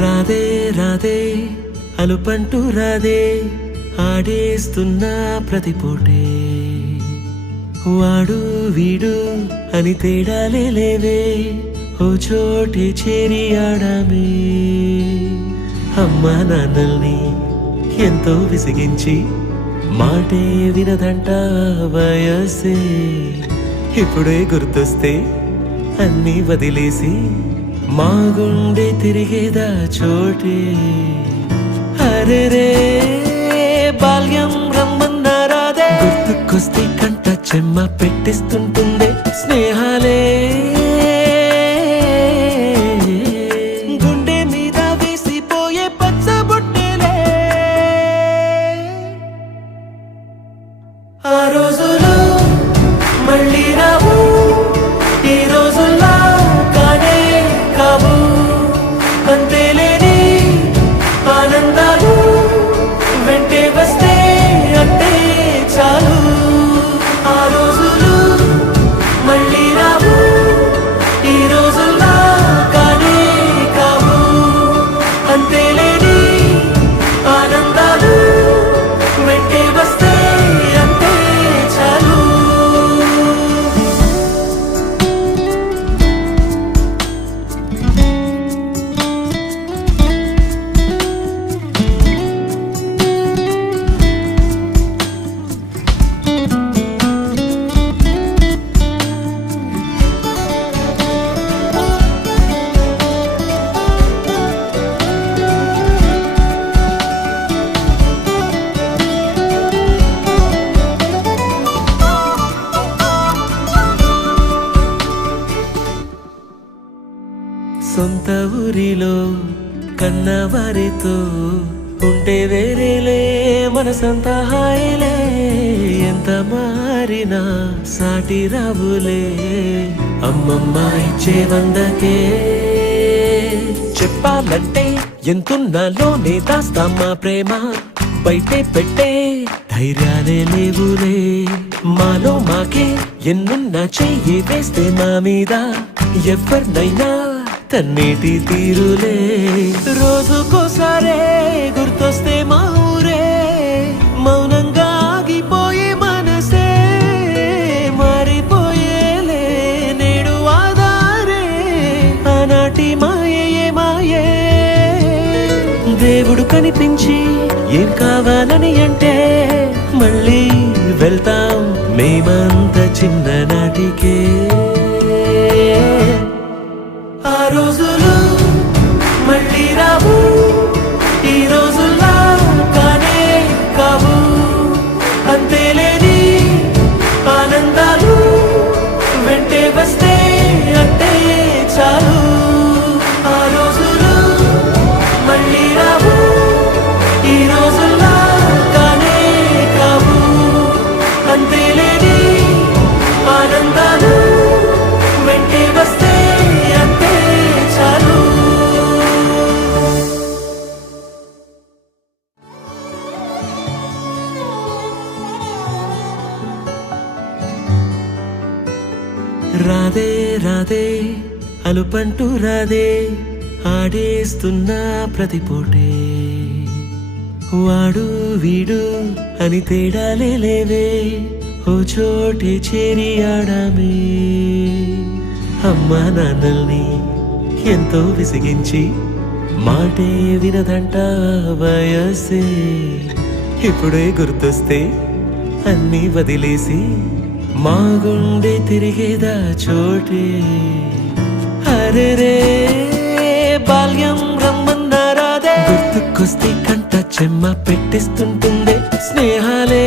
రాధే రాధే అలుపంటూ రాధే ఆడేస్తున్నా ప్రతిపోటే వాడు వీడు అని తేడాలే లేవే ఓ చోటే చేరి ఆడామే అమ్మా నాన్నల్ని ఎంతో విసిగించి మాటే వినదంట వయసే ఇప్పుడే గుర్తొస్తే అన్నీ వదిలేసి మా గుండె తిరిగేదా చోటే అరే రే బాల్యం రమ్మన్నారాదే గుర్తుకొస్తే కంట చెమ్మ పెట్టిస్తుంటుందే స్నేహాలే గుండె మీద వేసిపోయే పచ్చబొట్టేలే ఆ రోజులు మళ్ళీ రావు ఈ రోజుల్లా కానే కావు అంతేలేని ఆనందాలు వెంటే వస్తే అంటే చాలు ఆ రోజులు మళ్ళీ రావు ఈ రోజుల్లా కానే కావు అంతేలేని ఆనందాలు వెంటే వస్తే అంటే చాలు సొంత ఊరిలో కన్నవారితో ఉంటే వేరేలే మనసంత హాయిలే ఎంత మారినా సాటి రావులే అమ్మమ్మ ఇచ్చే వందకే చెప్పాలంటే ఎంతున్నాలోనే దాస్తామా ప్రేమ బయటే పెట్టే ధైర్యాలే లేవులే మాలో మాకే ఎన్నున్నా చెయ్యి వేస్తే మా మీద ఎవరినైనా తన్నేటి తీరులే రోజుకోసారే గుర్తొస్తే మా ఊరే మౌనంగా ఆగిపోయే మనసే మారిపోయేలే నేడు ఆధారే ఆనాటి మాయే మాయే దేవుడు కనిపించి ఏం కావాలని అంటే మళ్ళీ వెళ్తాం మేమంత చిన్ననాటికే ఆ రోజులు మళ్ళీ రావు ఈ రోజుల్లా కానే కావు అంతేలేని ఆనందాలు వెంటే వస్తే అంటే చాలు ఆ రోజులు మళ్ళీ రావు ఈ రోజుల్లా కానే కావు అంతేలేని ఆనందాలు వెంటే వస్తే రాధే రాధే అలుపంటూ రాధే ఆడేస్తున్నా ప్రతిపోటే వాడు వీడు అని తేడాలే లేవే ఓ చోటే చేరి ఆడామే అమ్మా నాన్నల్ని ఎంతో విసిగించి మాటే వినదంట వయసే ఇప్పుడే గుర్తొస్తే అన్నీ వదిలేసి మా గుండె తిరిగేదా చోటే అరే రే బాల్యం రమ్మన్నారాదే గుర్తుకొస్తే కంట చెమ్మ పెట్టిస్తుంటుందే స్నేహాలే